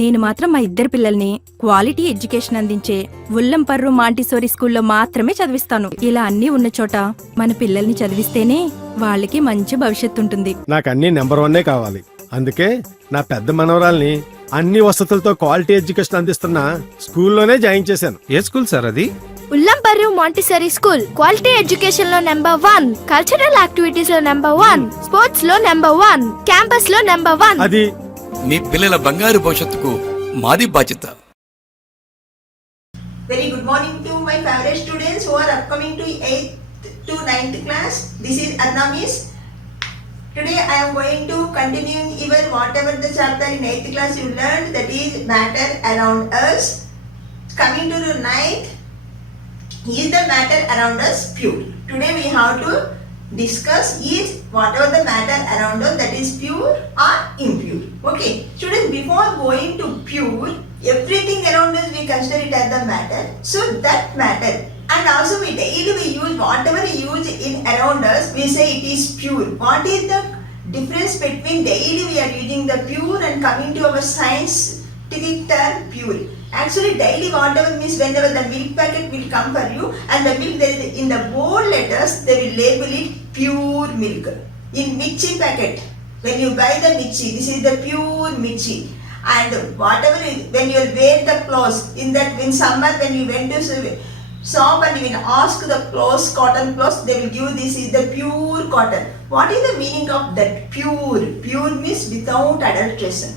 నేను మాత్రం మా ఇద్దరు పిల్లల్ని క్వాలిటీ ఎడ్యుకేషన్ అందించే ఉల్లంపర్రు మాంటిసోరీ స్కూల్లో మాత్రమే చదివిస్తాను. ఇలా అన్నీ ఉన్న చోట మన పిల్లల్ని చదివిస్తేనే వాళ్ళకి మంచి భవిష్యత్తు ఉంటుంది. నాకు అన్ని నెంబర్ 1 కావాలి. అందుకే నా పెద్ద మనవరాల్ని అన్ని వసతులతో క్వాలిటీ ఎడ్యుకేషన్ అందిస్తున్న స్కూల్లోనే జాయిన్ చేశాను. ఏ స్కూల్ సార్ అది? ఉల్లంపర్రు మాంటిసరీ స్కూల్. క్వాలిటీ ఎడ్యుకేషన్ లో నెంబర్ 1, కల్చరల్ యాక్టివిటీస్ లో నెంబర్ 1, స్పోర్ట్స్ లో నెంబర్ 1, క్యాంపస్ లో నెంబర్ 1. అది మీ పిల్లల బంగారు భవిష్యత్తుకు మాది బాధ్యత. Very good morning to my favorite students who are upcoming to 8th to 9th class. This is Anna Miss. Today I am going to continue even whatever the chapter in 8th class you learned, that is matter around us. Coming to the 9th, is the matter around us pure? Today we have to discuss is whatever the matter around us, that is pure or impure. Okay, students, before going to pure, everything around us we consider it as the matter. So that matter, and also we daily we use whatever we use in around us, we say it is pure. What is the difference between daily we are using the pure and coming to our scientific term pure? Actually daily whatever means, whenever the milk packet will come for you and the milk, there is in the bold letters they will label it pure milk. In Mirchi packet, when you buy the Mirchi, this is the pure Mirchi. And whatever when you wear the clothes, in that in summer when you went to shop and you will ask the clothes, cotton clothes, they will give this is the pure cotton. What is the meaning of that pure? Pure means without adulteration.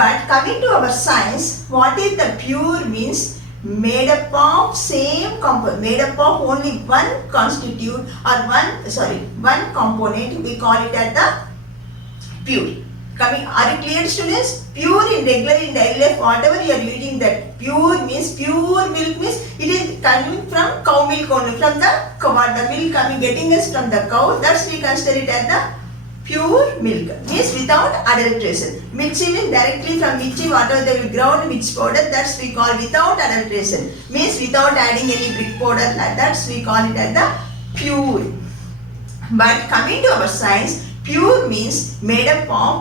But coming to our science, what is the pure means? Made up of same component, made up of only one constitute or one component, we call it as the pure. Coming, are you clear students? Pure in regular in daily life, whatever you are using, that pure means, pure milk means it is coming from cow milk only, from the cow, the milk coming getting us from the cow, that's we consider it as the pure milk, means without adulteration. Mirchi means directly from mirchi, whatever they will ground mirchi powder, that's we call without adulteration, means without adding any brick powder, that's we call it as the pure. But coming to our science, pure means made up of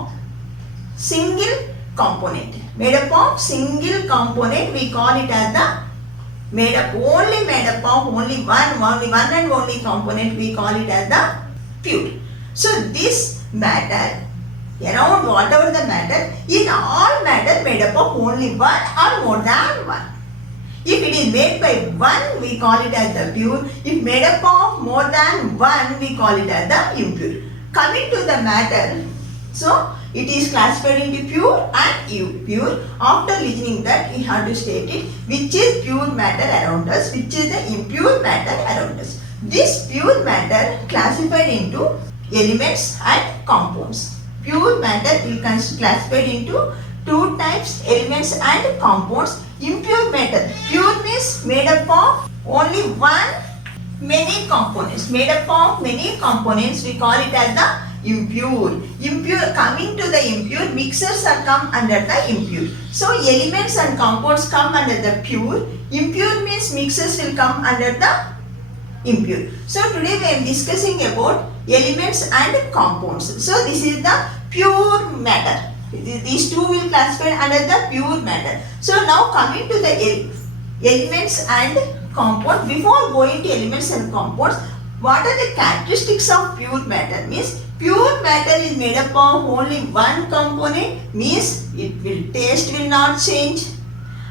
single component. Made up of single component, we call it as the made up of only one and only component, we call it as the pure. So this matter, around whatever the matter, is all matter made up of only one or more than one. If it is made by one, we call it as the pure. If made up of more than one, we call it as the impure. Coming to the matter, so it is classified into pure and impure. After listening that, we have to state it, which is pure matter around us, which is the impure matter around us. This pure matter classified into elements and compounds. Pure matter will classified into two types, elements and compounds. Impure matter, pure means made up of only one, many components. Made up of many components, we call it as the impure. Impure, coming to the impure, mixers are come under the impure. So elements and compounds come under the pure. Impure means mixers will come under the impure. So today we are discussing about elements and compounds. So this is the pure matter. These two will classify under the pure matter. So now coming to the elements and compounds. Before going to elements and compounds, what are the characteristics of pure matter? Means pure matter is made up of only one component, means it will taste will not change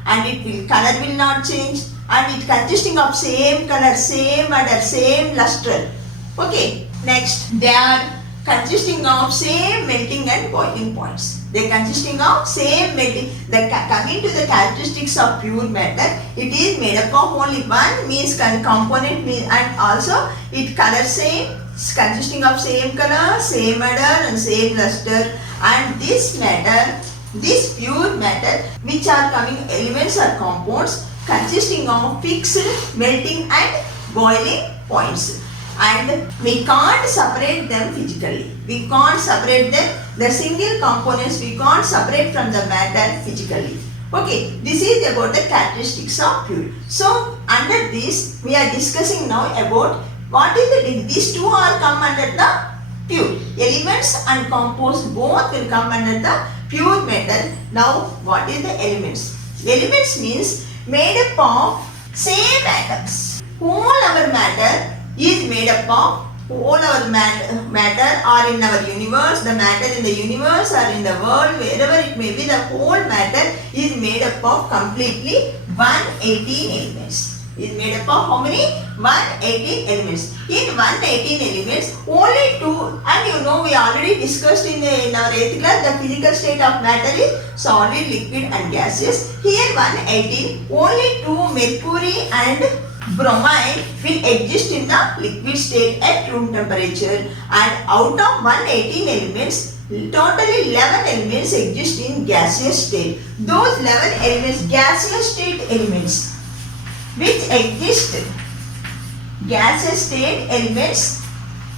and it will color will not change, and it consisting of same color, same odor, same luster. Okay, next they are consisting of same melting and boiling points. They consisting of same melting. Coming to the characteristics of pure matter, it is made up of only one, means component, and also it color same, consisting of same color, same odor and same luster. And this matter, this pure matter, which are coming elements or compounds, consisting of fixed melting and boiling points, and we can't separate them physically. We can't separate them, the single components we can't separate from the matter physically. Okay, this is about the characteristics of pure. So under this we are discussing now about what is the, these two are come under the pure. Elements and compounds both will come under the pure metal. Now, what is the elements? Elements means made up of same atoms. All our matter is made up of all our matter are in our universe, the matter in the universe or in the world, wherever it may be, the whole matter is made up of completely 118 elements. Is made up of how many? 118 elements. In 118 elements, only two, and you know we already discussed in our 8th class, the physical state of matter is solid, liquid and gaseous. Here 118, only two, mercury and bromine, will exist in the liquid state at room temperature, and out of 118 elements, totally 11 elements exist in gaseous state. Those 11 elements, gaseous state elements, which exist, gaseous state elements,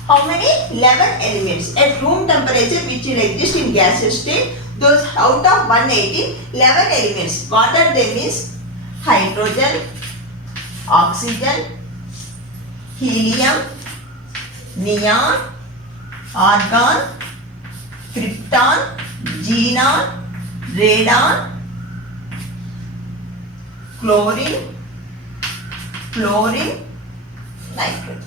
how many? 11 elements at room temperature which will exist in gaseous state. Those out of 118, 11 elements. What are they means? Hydrogen, oxygen, helium, neon, argon, krypton, xenon, radon, chlorine, fluorine, nitrogen.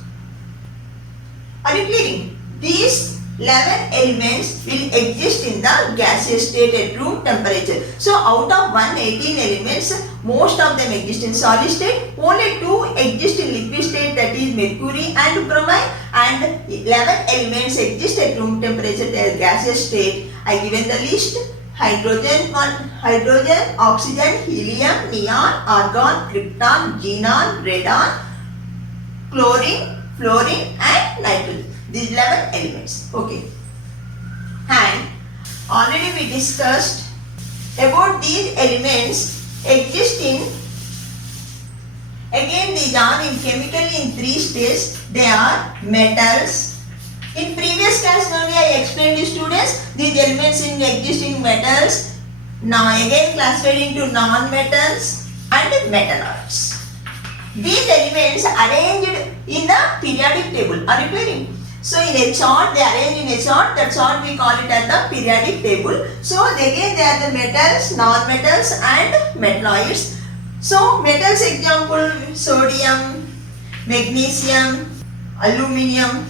Are you clearing? These 11 elements will exist in the gaseous state at room temperature. So out of 118 elements, most of them exist in solid state, only two exist in liquid state, that is mercury and bromine, and 11 elements exist at room temperature at gaseous state. I given the list: hydrogen, oxygen, helium, neon, argon, krypton, xenon, radon, chlorine, fluorine and nitrogen. These 11 elements. Okay. And already we discussed about these elements exist in, again these are in chemically in three states. They are metals. In previous class only I explained to students these elements exist in metals. Now again classified into non-metals and metalloids. These elements are arranged in the periodic table. Are you clearing? So in a chart, they arrange in a chart. That chart we call it as the periodic table. So again they are the metals, non-metals and metalloids. So metals example: sodium, magnesium, aluminium.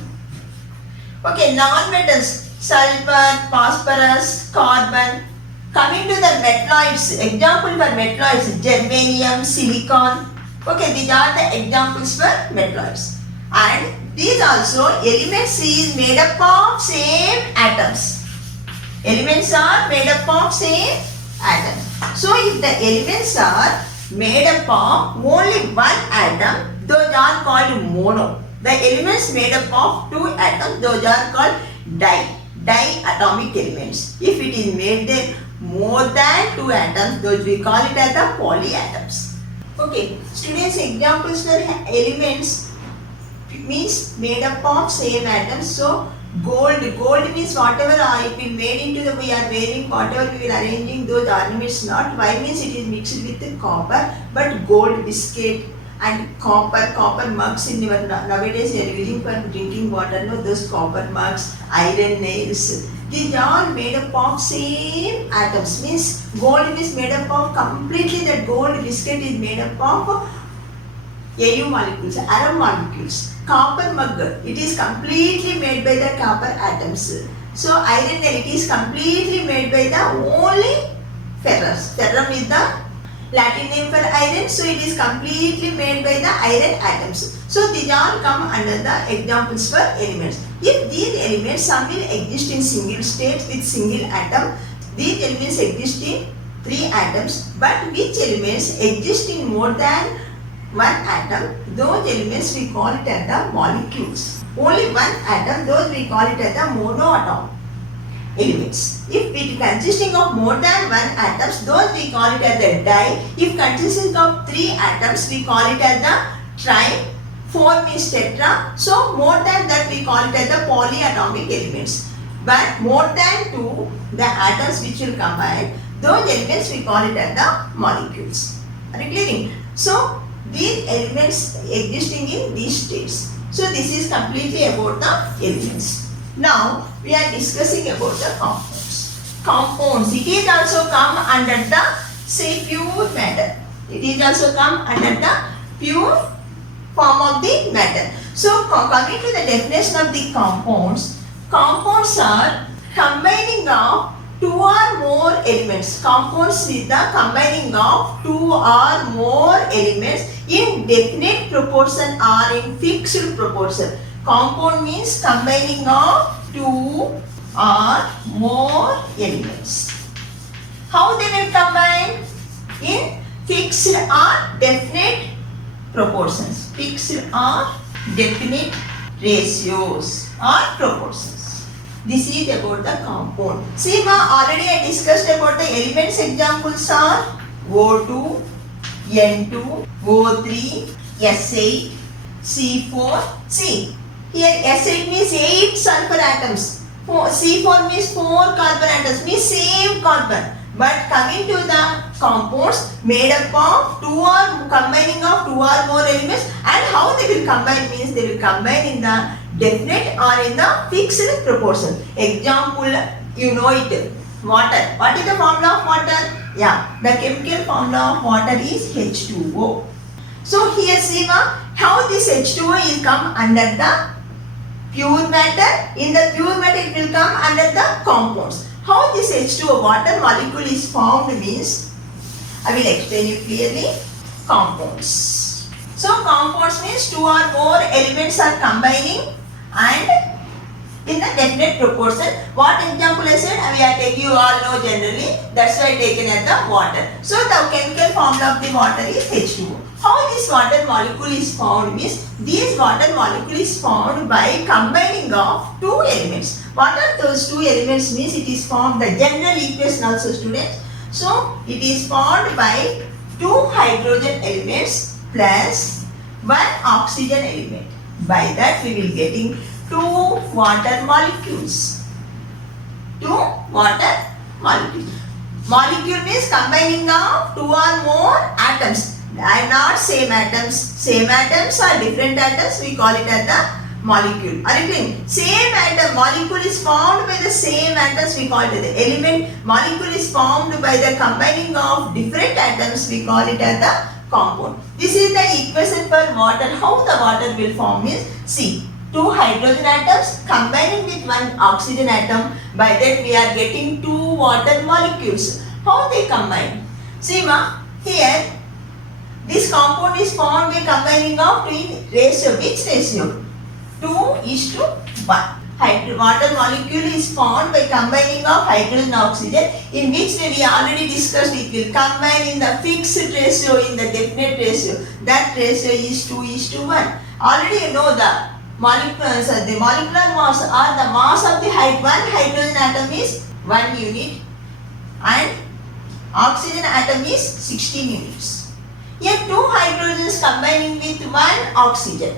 Okay, non-metals: sulfur, phosphorus, carbon. Coming to the metalloids, example for metalloids: germanium, silicon. Okay, these are the examples for metalloids. And these also elements is made up of same atoms. Elements are made up of same atoms. So if the elements are made up of only one atom, those are called mono. The elements made up of two atoms, those are called diatomic elements. If it is made then more than two atoms, those we call it as the polyatoms. Okay, students, examples for elements means made up of same atoms. So gold means whatever it will made into the, we are wearing, whatever we will arranging those ornaments, not. Why means it is mixed with the copper, but gold biscuit and copper mugs in your, nowadays you are using for drinking water, no, those copper mugs, iron nails, these are all made up of same atoms. Means gold is made up of completely, that gold biscuit is made up of Au molecules, atom molecules. Copper mug, it is completely made by the copper atoms. So iron nail, it is completely made by the only ferrous. Ferrum is the Latin name for iron, so it is completely made by the iron atoms. So these all come under the examples for elements. If these elements, some will exist in single state with single atom, these elements exist in three atoms, but which elements exist in more than one atom, those elements we call it as the molecules. Only one atom, those we call it as the monoatom elements. If it consisting of more than one atoms, those we call it as the di. If consisting of three atoms, we call it as the tri. Four means tetra. So more than that we call it as the polyatomic elements. But more than two, the atoms which will combine, those elements we call it as the molecules. Are you clearing? So these elements existing in these states. So this is completely about the elements. Now we are discussing about the compounds. compounds. It is also come under the say pure matter. It is also come under the pure form of the matter. So coming to the definition of the compounds, compounds are combining of two or more elements. Compounds is the combining of two or more elements in definite proportion or in fixed proportion. Compound means combining of two or more elements. How they will combine? In fixed or definite proportions. Fixed or definite ratios or proportions. This is about the compound. See, already I discussed about the elements. Examples are O2, N2, O3, S8, C4. See, here S8 means 8 sulfur atoms. C4 means 4 carbon atoms, means same carbon. But coming to the compounds made up of combining of two or more elements, and how they will combine means they will combine in the definite or in the fixed proportion. Example, you know it, water. What is the formula of water? Yeah, the chemical formula of water is H2O. So here see how this H2O is come under the pure matter. In the pure matter it will come under the compounds. How this H2O water molecule is formed means, I will explain you clearly. Compounds. So compounds means two or more elements are combining and in the definite proportion. What example I said, we are taking, you all know generally, that's why taken as the water. So the chemical formula of the water is H2O. How this water molecule is formed means, this water molecule is formed by combining of two elements. What are those two elements means? It is formed, the general equation also students. So it is formed by two hydrogen elements plus one oxygen element. By that we will getting two water molecules. Two water molecules. Molecule means combining of two or more atoms. Are not same atoms. Same atoms are different atoms. We call it as the molecule. Are you clear? Same atom. Molecule is formed by the same atoms. We call it the element. Molecule is formed by the combining of different atoms. We call it as the compound. This is the equation for water. How the water will form is, see, two hydrogen atoms combining with one oxygen atom. By that we are getting two water molecules. How they combine? See here this compound is formed by combining of two in ratio. Which ratio? 2:1. Water molecule is formed by combining of hydrogen and oxygen, in which we already discussed it will combine in the fixed ratio, in the definite ratio. That ratio is 2:1. Already you know the molecular mass or the mass of the one hydrogen atom is 1 unit and oxygen atom is 16 units. Here two hydrogens combining with one oxygen.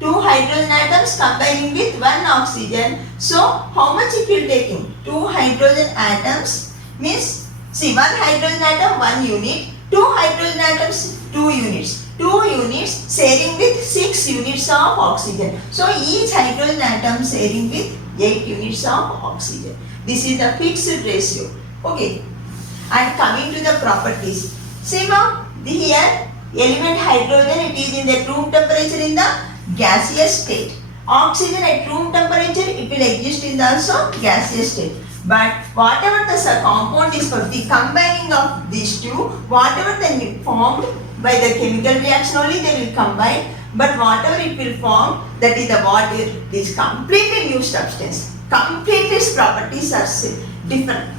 Two hydrogen atoms combining with one oxygen. So how much it will take in? Two hydrogen atoms means, see, one hydrogen atom 1 unit, two hydrogen atoms 2 units. 2 units sharing with 6 units of oxygen. So each hydrogen atom sharing with 8 units of oxygen. This is the fixed ratio. Okay. And coming to the properties. See here element hydrogen, it is in the room temperature in the gaseous state. Oxygen at room temperature, it will exist in the also gaseous state. But whatever the compound is for the combining of these two, whatever they formed by the chemical reaction only they will combine. But whatever it will form, that is the water, this completely new substance. Completely its properties are different.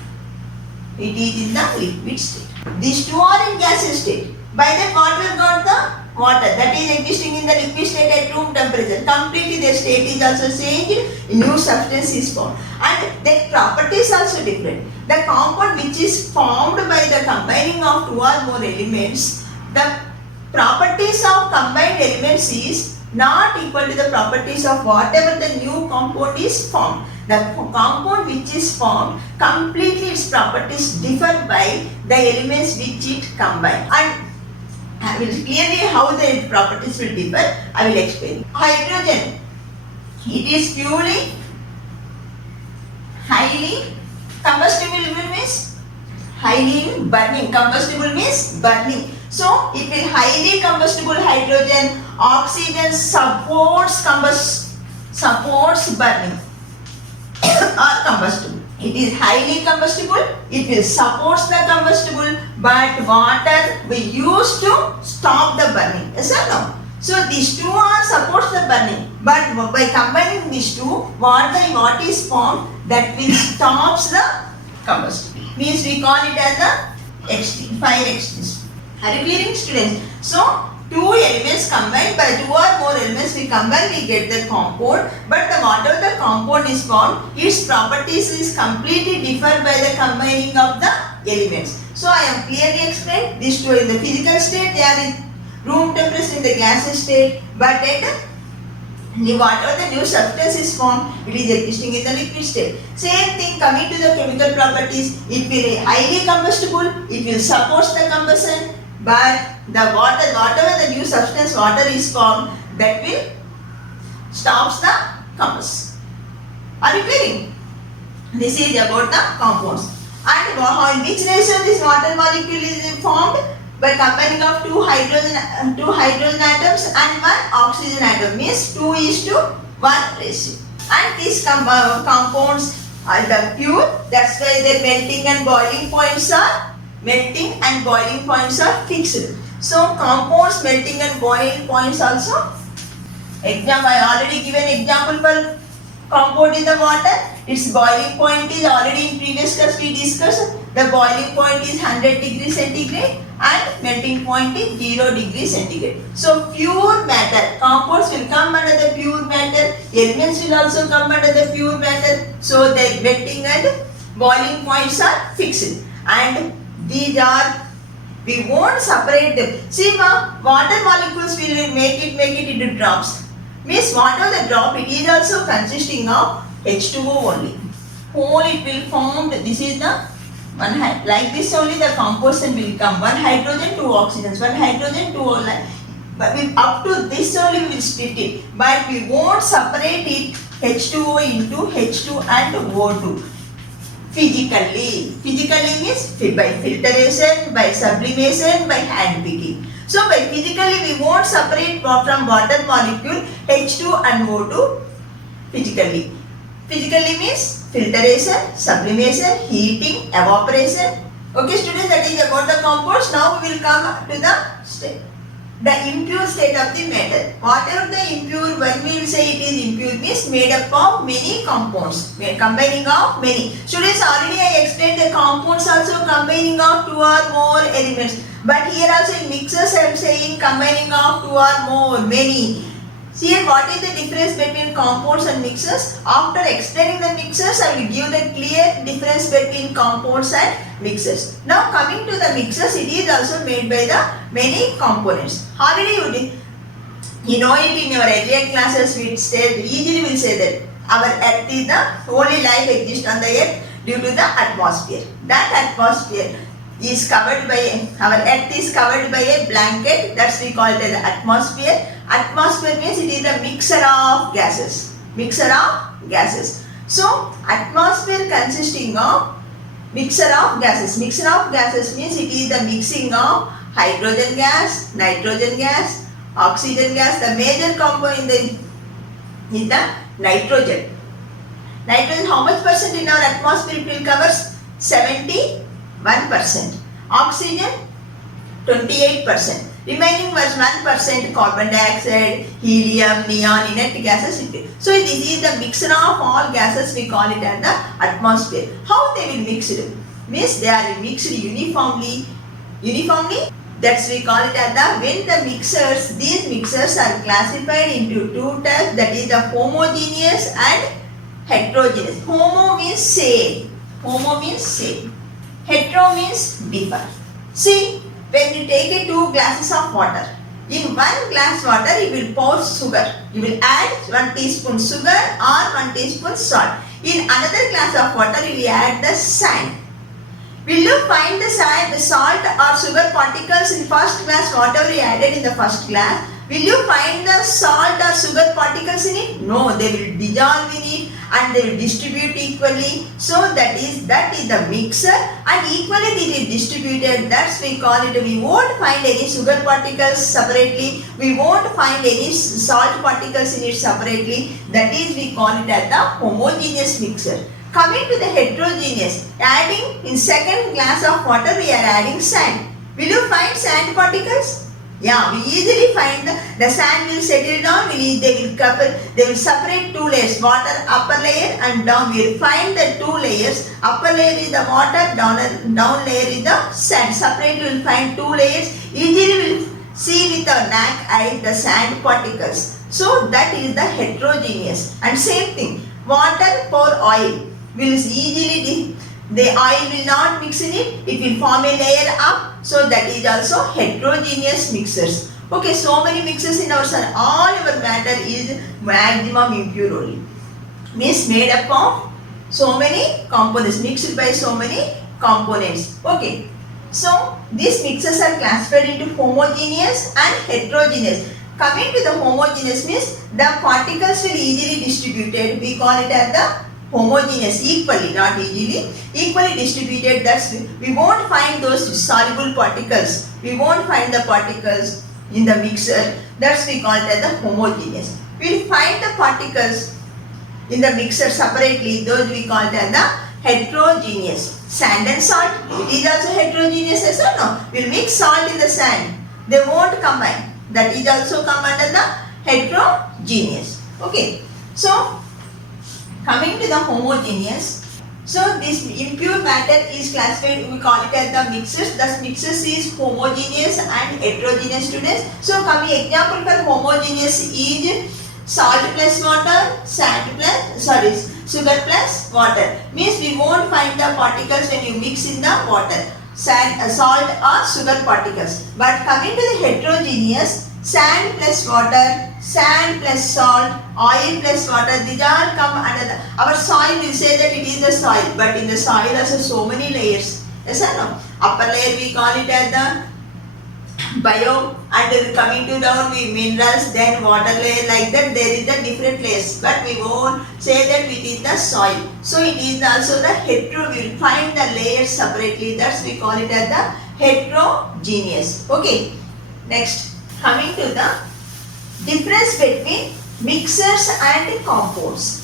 It is in the liquid state. These two are in gaseous state. By that what we got the water that is existing in the liquid state at room temperature. Completely their state is also changed, new substance is formed. And their properties also different. The compound which is formed by the combining of two or more elements, the properties of combined elements is not equal to the properties of whatever the new compound is formed. The compound which is formed, completely its properties differ by the elements which it combines. And I will clearly how the properties will differ, I will explain. Hydrogen, it is purely highly Combustible means highly burning. Combustible means burning. So it will highly combustible hydrogen. Oxygen supports burning or combustible. It is highly combustible. It will support the combustible, but water we use to stop the burning. Yes or no? So these two are supports the burning, but by combining these two, what is formed that will stops the combustion. Means we call it as the fire extinguisher. Are you clearing, students? So two elements combined, by two or more elements we combine, we get the compound, but whatever the compound is formed, its properties is completely different by the combining of the elements. So I have clearly explained these two in the physical state, they are in room temperature, in the gaseous state, but at whatever the new substance is formed, it is existing in the liquid state. Same thing coming to the chemical properties, it will be highly combustible, it will support the combustion, but the water, whatever the new substance water is formed, that will stops the combustion. Are you clearing? This is about the compounds. And in which ratio this water molecule is formed? By combining of two hydrogen atoms and one oxygen atom, means 2:1 ratio. And these compounds are the pure, that's why their melting and boiling points are fixed. So compounds melting and boiling points also. Example, I already given example for compound in the water. Its boiling point is already in previous class we discussed. The boiling point is 100 degrees centigrade and melting point is 0 degrees centigrade. So pure matter, compounds will come under the pure matter, elements will also come under the pure matter. So their melting and boiling points are fixed. And these are, we won't separate them. See, water molecules will make it into drops. Means whatever the drop, it is also consisting of H2O only. Whole it will form, this is the one, like this only the composition will come. One hydrogen, two oxygens, one hydrogen, two but up to this only we will split it. But we won't separate it H2O into H2 and O2. Physically means by filtration, by sublimation, by hand picking. So by physically we won't separate from water molecule H2 and O2 physically. Physically means filtration, sublimation, heating, evaporation. Okay students, that is about the compounds. Now we will come to the state. The impure state of the matter. Whatever the impure, when we will say it is impure, means made up of many compounds, combining of many. Students, already I explained the compounds also combining of two or more elements. But here also in mixers I am saying combining of two or more, many. See what is the difference between compounds and mixers? After explaining the mixers, I will give the clear difference between compounds and mixers. Now coming to the mixers, it is also made by the many components. Already you know it in your earlier classes, we easily will say that our earth is the only life exists on the earth due to the atmosphere. That atmosphere is covered by, our earth is covered by a blanket, that's we call it as the atmosphere. Atmosphere means it is a mixture of gases. So atmosphere consisting of mixture of gases. Mixture of gases means it is the mixing of hydrogen gas, nitrogen gas, oxygen gas. The major component is the nitrogen. Nitrogen, how much percent in our atmosphere it will cover? 71%. Oxygen 28%. Remaining was 1% carbon dioxide, helium, neon, inert gases. So this is the mixture of all gases, we call it as the atmosphere. How they will mix it? Means they are mixed uniformly. That's we call it as the, when the mixers, these mixers are classified into two types, that is the homogeneous and heterogeneous. Homo means same. Hetero means different. See, when you take 2 glasses of water, in 1 glass water you will pour sugar. You will add 1 teaspoon sugar or 1 teaspoon salt. In another glass of water you will add the sand. Will you find the salt or sugar particles in first class, whatever you added in the first class? Will you find the salt or sugar particles in it? No, they will dissolve in it and they will distribute equally. So that is the mixer, and equally it is distributed. That's we call it. We won't find any sugar particles separately. We won't find any salt particles in it separately. That is we call it as the homogeneous mixer. Coming to the heterogeneous, adding in second glass of water we are adding sand. Will you find sand particles? Yeah, we easily find the sand will settle down. They will separate two layers, water upper layer and down. We will find the two layers. Upper layer is the water, down layer is the sand. Separately we will find two layers. Easily we will see with our naked eye the sand particles. So that is the heterogeneous. And same thing, water for oil will easily the oil will not mix in it. It will form a layer up. So that is also heterogeneous mixers. Okay, so many mixers in our sun. All our matter is maximum impure only. Means made up of so many components, mixed by so many components. Okay, so these mixers are classified into homogeneous and heterogeneous. Coming to the homogeneous means the particles will easily distributed. We call it as the homogeneous, equally, not equally distributed. That's we won't find those soluble particles. We won't find the particles in the mixer. That's we call it as the homogeneous. We'll find the particles in the mixer separately. Those we call it as the heterogeneous. Sand and salt, it is also heterogeneous, yes or no? We'll mix salt in the sand. They won't combine. That is also come under the heterogeneous. Okay. So coming to the homogeneous, so this impure matter is classified, we call it as the mixers. Thus mixers is homogeneous and heterogeneous students. So coming example for homogeneous is salt plus water, sugar plus water. Means we won't find the particles when you mix in the water, salt or sugar particles. But coming to the heterogeneous, sand plus water, sand plus salt, oil plus water, these all come under our soil. We say that it is the soil, but in the soil also so many layers. Yes or no? Upper layer we call it as the bio, and coming to down we minerals, then water layer, like that there is the different layers. But we won't say that it is the soil. So it is also the hetero. We will find the layers separately. That's we call it as the heterogeneous. Okay. Next, coming to the difference between mixers and compounds.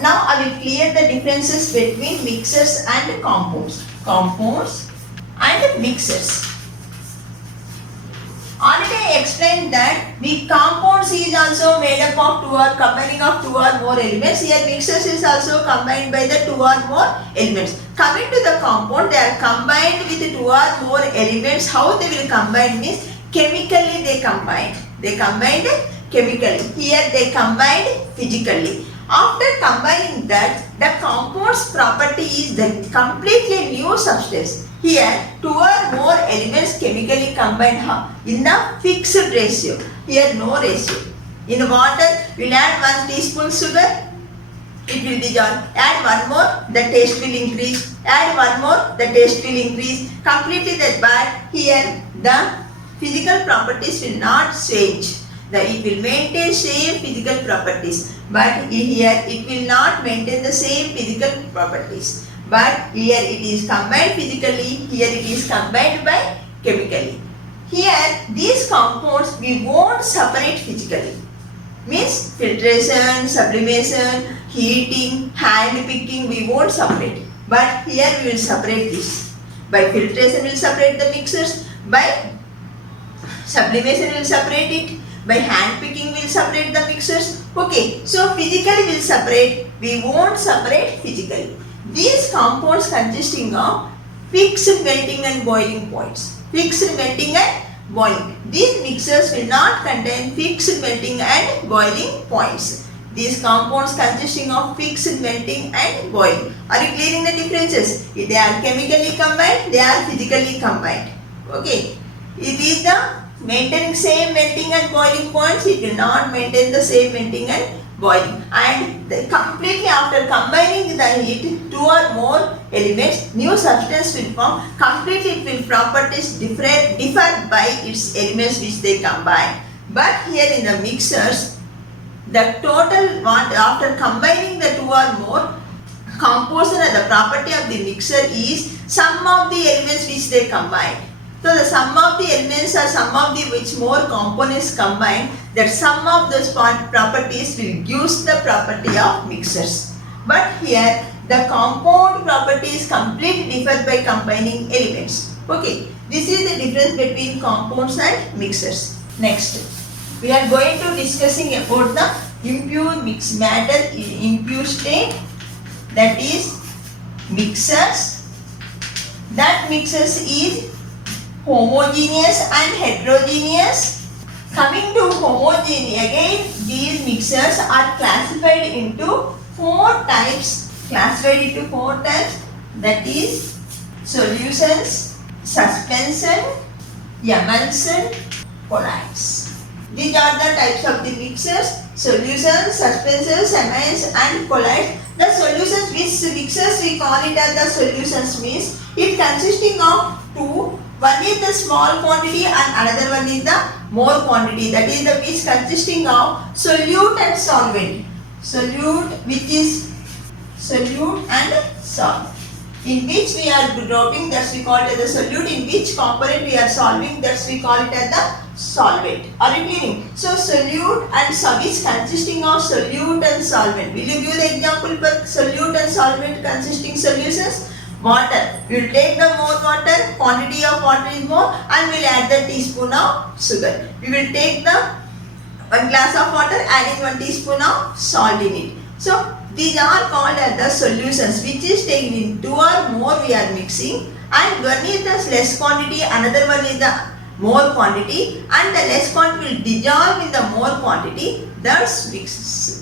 Now I will clear the differences between mixers and compounds. Compounds and mixers. Already I explained that the compounds is also made up of two or combining of two or more elements. Here mixers is also combined by the two or more elements. Coming to the compound, they are combined with two or more elements. How they will combine means chemically they combined. They combined chemically. Here they combined physically. After combining that, the compound's property is the completely new substance. Here, two or more elements chemically combined in the fixed ratio. Here, no ratio. In water, we'll add 1 teaspoon sugar, it will dissolve. Add one more, the taste will increase. Add one more, the taste will increase. Completely that, but here the physical properties will not change. It will maintain same physical properties, but here it will not maintain the same physical properties. But here it is combined physically, here it is combined by chemically. Here these compounds we won't separate physically. Means filtration, sublimation, heating, hand picking, we won't separate. But here we will separate this. By filtration we will separate the mixers, by sublimation we will separate it, by hand picking we will separate the mixers. Okay, so physically we will separate, we won't separate physically. These compounds consisting of fixed melting and boiling points. Fixed melting and boiling. These mixers will not contain fixed melting and boiling points. These compounds consisting of fixed melting and boiling. Are you clearing the differences? If they are chemically combined, they are physically combined. Okay. It is the maintaining same melting and boiling points. It will not maintain the same melting and boiling, and completely after combining the heat, two or more elements, new substance will form. Completely it will properties differ by its elements which they combine. But here in the mixers, the total after combining the two or more composition and the property of the mixer is sum of the elements which they combine. So the sum of the elements are sum of the which more components combine, that sum of those properties will give the property of mixers. But here the compound properties completely differ by combining elements. Okay, this is the difference between compounds and mixers. Next, we are going to discussing about the impure mixed matter in impure state, that is mixers. That mixers is homogeneous and heterogeneous. Coming to homogeneous, again these mixers are classified into four types. That is solutions, suspension, emulsion, colloids. These are the types of the mixers: solutions, suspensions, emulsions, and colloids. The solutions, which mixers we call it as the solutions, means it consisting of two. One is the small quantity and another one is the more quantity. That is the which consisting of solute and solvent. Solute, which is solute and solvent. In which we are dropping, that's we call it as the solute. In which component we are solving, that's we call it as the solvent. Are you getting? So solute and which consisting of solute and solvent. Will you give the example for solute and solvent consisting solutions? Water. We will take the more water, quantity of water is more, and we will add the teaspoon of sugar. We will take the 1 glass of water, adding 1 teaspoon of salt in it. So these are called as the solutions, which is taken in 2 or more we are mixing, and one is the less quantity, another one is the more quantity, and the less quantity will dissolve in the more quantity. Thus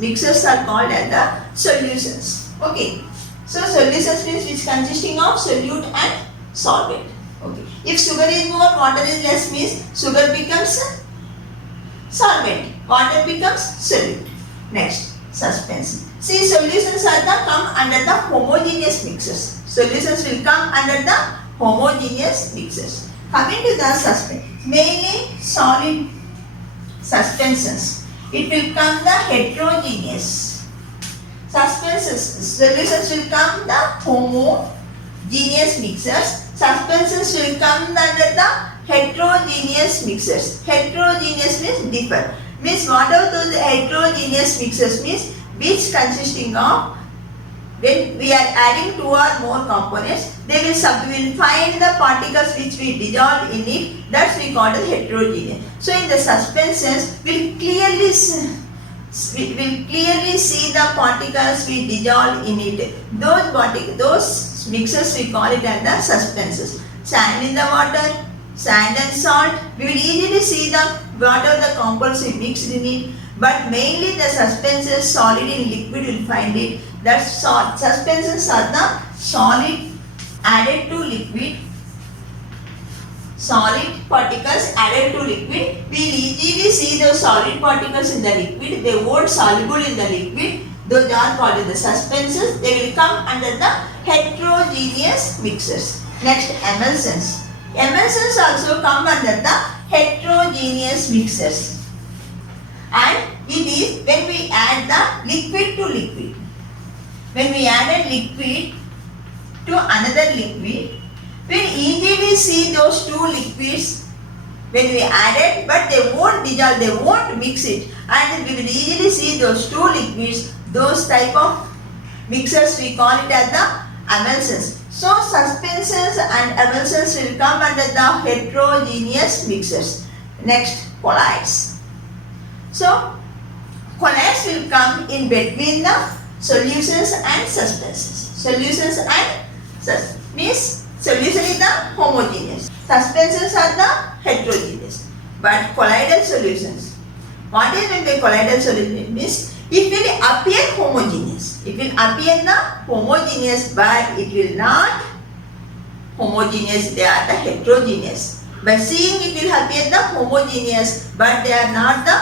mixers are called as the solutions. Okay. So solutions means which consisting of solute and solvent. Okay. If sugar is more, water is less, means sugar becomes solvent, water becomes solute. Next, suspension. See, solutions are the come under the homogeneous mixers. Solutions will come under the homogeneous mixers. Coming to the suspension, mainly solid suspensions. It will come the heterogeneous. Solutions will come the homogeneous mixers. Suspensions will come under the heterogeneous mixers. Heterogeneous means differ. Means whatever those heterogeneous mixers means, which consisting of, when we are adding 2 or more components, they will find the particles which we dissolve in it. That's we call it heterogeneous. So in the suspensions, we will clearly see the particles we dissolve in it. Those mixers we call it as the suspensions. Sand in the water, sand and salt, we will easily see the what are the compounds we mixed in it. But mainly the suspensions, solid in liquid, will find it. That suspensions are the solid added to liquid. Solid particles added to liquid. We will easily see those solid particles in the liquid. They won't soluble in the liquid. Those are called the suspensions. They will come under the heterogeneous mixers. Next, emulsions. Emulsions also come under the heterogeneous mixers. And it is when we add the liquid to liquid. When we add a liquid to another liquid, we will easily see those two liquids when we add it, but they won't dissolve, they won't mix it, and we will easily see those two liquids. Those type of mixers we call it as the emulsions. So suspensions and emulsions will come under the heterogeneous mixers. Next, colloids. So colloids will come in between the solutions and suspensions. Solutions and means solution is the homogeneous. Suspensions are the heterogeneous. But colloidal solutions. What is meant by colloidal solution? Means it will appear homogeneous. It will appear the homogeneous, but it will not homogeneous. They are the heterogeneous. By seeing it will appear the homogeneous, but they are not the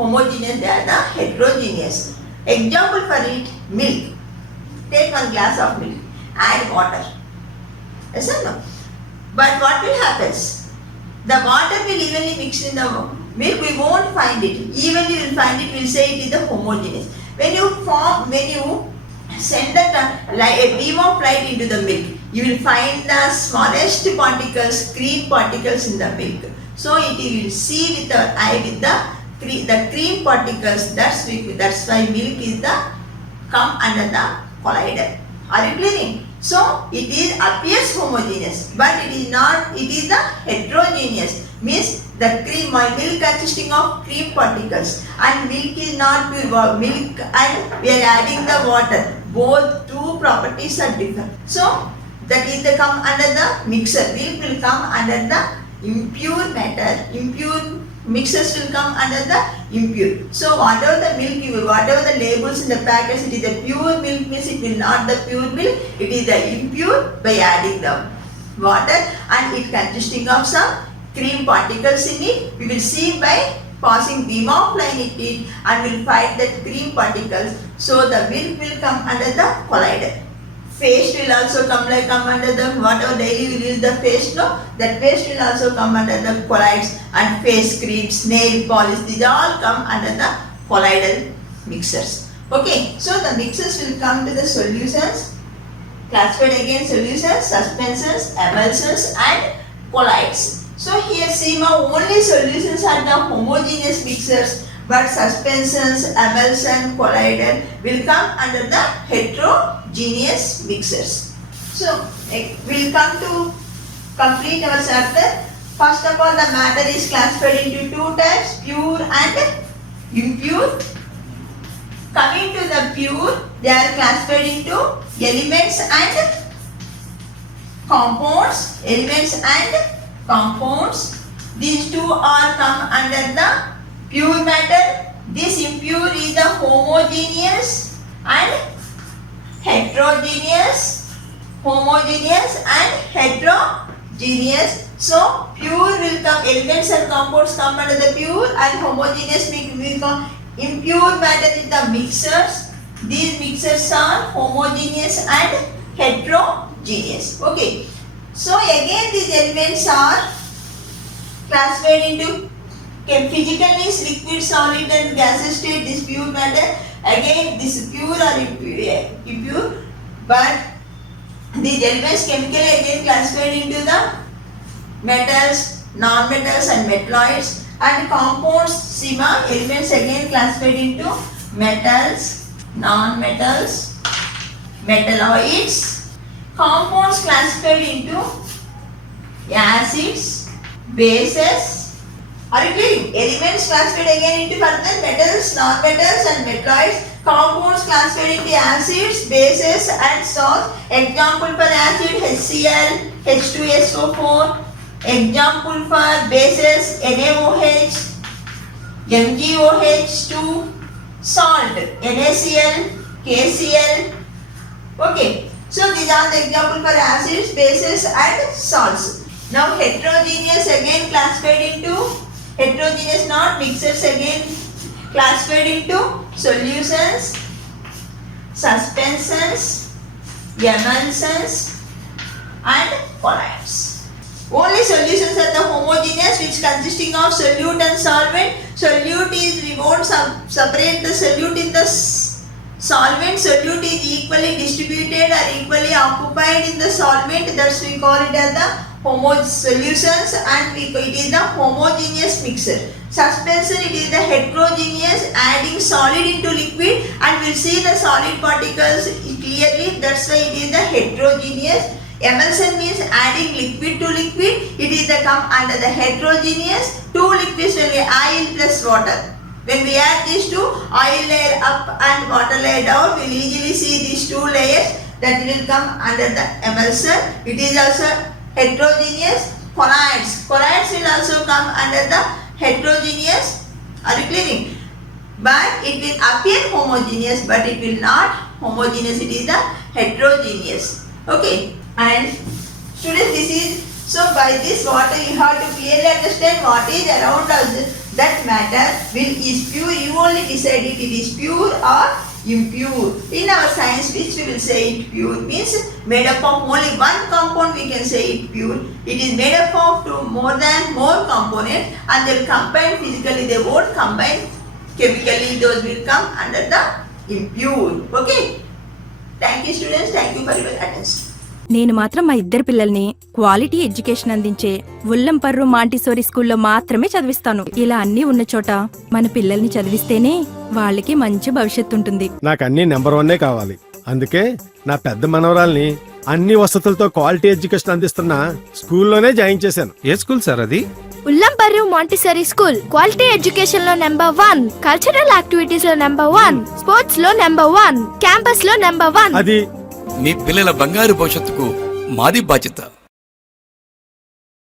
homogeneous, they are the heterogeneous. Example for it, milk. Take 1 glass of milk, add water. Yes or no? But what will happen? The water will evenly mix in the milk, we won't find it. Evenly we will find it, we will say it is the homogeneous. When you send a beam of light into the milk, you will find the smallest particles, cream particles in the milk. So it you will see with our eye with the cream particles. That's why milk is come under the collider. Are you clearing? So it appears homogeneous, but it is not. It is the heterogeneous. Means the cream milk consisting of cream particles, and milk is not pure milk, and we are adding the water. Both two properties are different. So that is the come under the mixer. Milk will come under the impure matter. Impure mixers will come under the impure. So whatever the milk, whatever the labels in the packets, it is the pure milk means it will not the pure milk. It is the impure by adding the water, and it consisting of some cream particles in it. We will see by passing beam of light in it, and will find the cream particles. So the milk will come under the collider. Paste will also come under the whatever daily we use the paste, no, that paste will also come under the colloids, and face creams, nail polish, these all come under the colloidal mixers. Okay, so the mixers will come to the solutions, classified again solutions, suspensions, emulsions and colloids. So here see now only solutions are the homogeneous mixers, but suspensions, emulsion, colloidal will come under the heterogeneous mixers. So we'll come to complete our chapter. First of all, the matter is classified into 2 types, pure and impure. Coming to the pure, they are classified into elements and compounds. Elements and compounds. These two are come under the pure matter. This impure is the homogeneous and heterogeneous. Homogeneous and heterogeneous. So pure will come, elements and compounds come under the pure, and homogeneous will come. Impure matter is the mixers. These mixers are homogeneous and heterogeneous. Okay. So again these elements are classified into physical means liquid, solid and gaseous state. This pure matter. Again this pure or impure. But these elements chemically again classified into the metals, non-metals and metalloids. And compounds, SIMA, elements again classified into metals, non-metals, metalloids. Compounds classified into acids, bases. Are you clear? Elements classified again into further metals, non-metals and metalloids. Compounds classified into acids, bases and salts. Example for acid HCl, H2SO4. Example for bases NaOH, MgOH2, salt NaCl, KCl. Okay, so these are the example for acids, bases and salts. Now heterogeneous again classified into heterogeneous, not mixers, again classified into solutions, suspensions, emulsions and colloids. Only solutions are the homogeneous, which consisting of solute and solvent. Solute is, we won't separate the solute in the solvent. Solute is equally distributed or equally occupied in the solvent. That's we call it as the solutions, and it is the homogeneous mixture. Suspension, it is the heterogeneous, adding solid into liquid, and we'll see the solid particles clearly. That's why it is the heterogeneous. Emulsion means adding liquid to liquid. It is the come under the heterogeneous. Two liquids only, oil plus water. When we add these two, oil layer up and water layer down, we will easily see these two layers that will come under the emulsion. It is also heterogeneous. Colloids. Colloids will also come under the heterogeneous. Are you clearing? But it will appear homogeneous, but it will not homogeneous. It is the heterogeneous. Okay. And students, this is, so by this what you have to clearly understand what is around us. that matter is pure. You only decide it is pure or impure. In our science, which we will say it pure means made up of only one compound. We can say it pure. It is made up of more components, and they will combine physically. They won't combine chemically. Those will come under the impure. Okay. Thank you, students. Thank you for your attention. నేను మాత్రం మా ఇద్దరు పిల్లల్ని quality education అందించే ఉల్లంపర్రు Montessori స్కూల్లో మాత్రమే చదివిస్తాను. ఇలా అన్నీ ఉన్న చోట మన పిల్లల్ని చదివిస్తేనే వాళ్ళకి మంచి భవిష్యత్తు ఉంటుంది. నాకు అన్ని నెంబర్ 1 కావాలి. అందుకే నా పెద్ద మనవరాల్ని అన్ని వసతులతో క్వాలిటీ ఎడ్యుకేషన్ అందిస్తున్న స్కూల్లోనే జాయిన్ చేశాను. ఏ స్కూల్ సార్ అది? ఉల్లంపర్రు మాంటిసరీ స్కూల్. క్వాలిటీ ఎడ్యుకేషన్ లో నెంబర్ 1, కల్చరల్ యాక్టివిటీస్ లో నెంబర్ 1, స్పోర్ట్స్ లో నెంబర్ 1, క్యాంపస్ లో నెంబర్ 1. అది మీ పిల్లల బంగారు భవిష్యత్తుకు మాది బాధ్యత.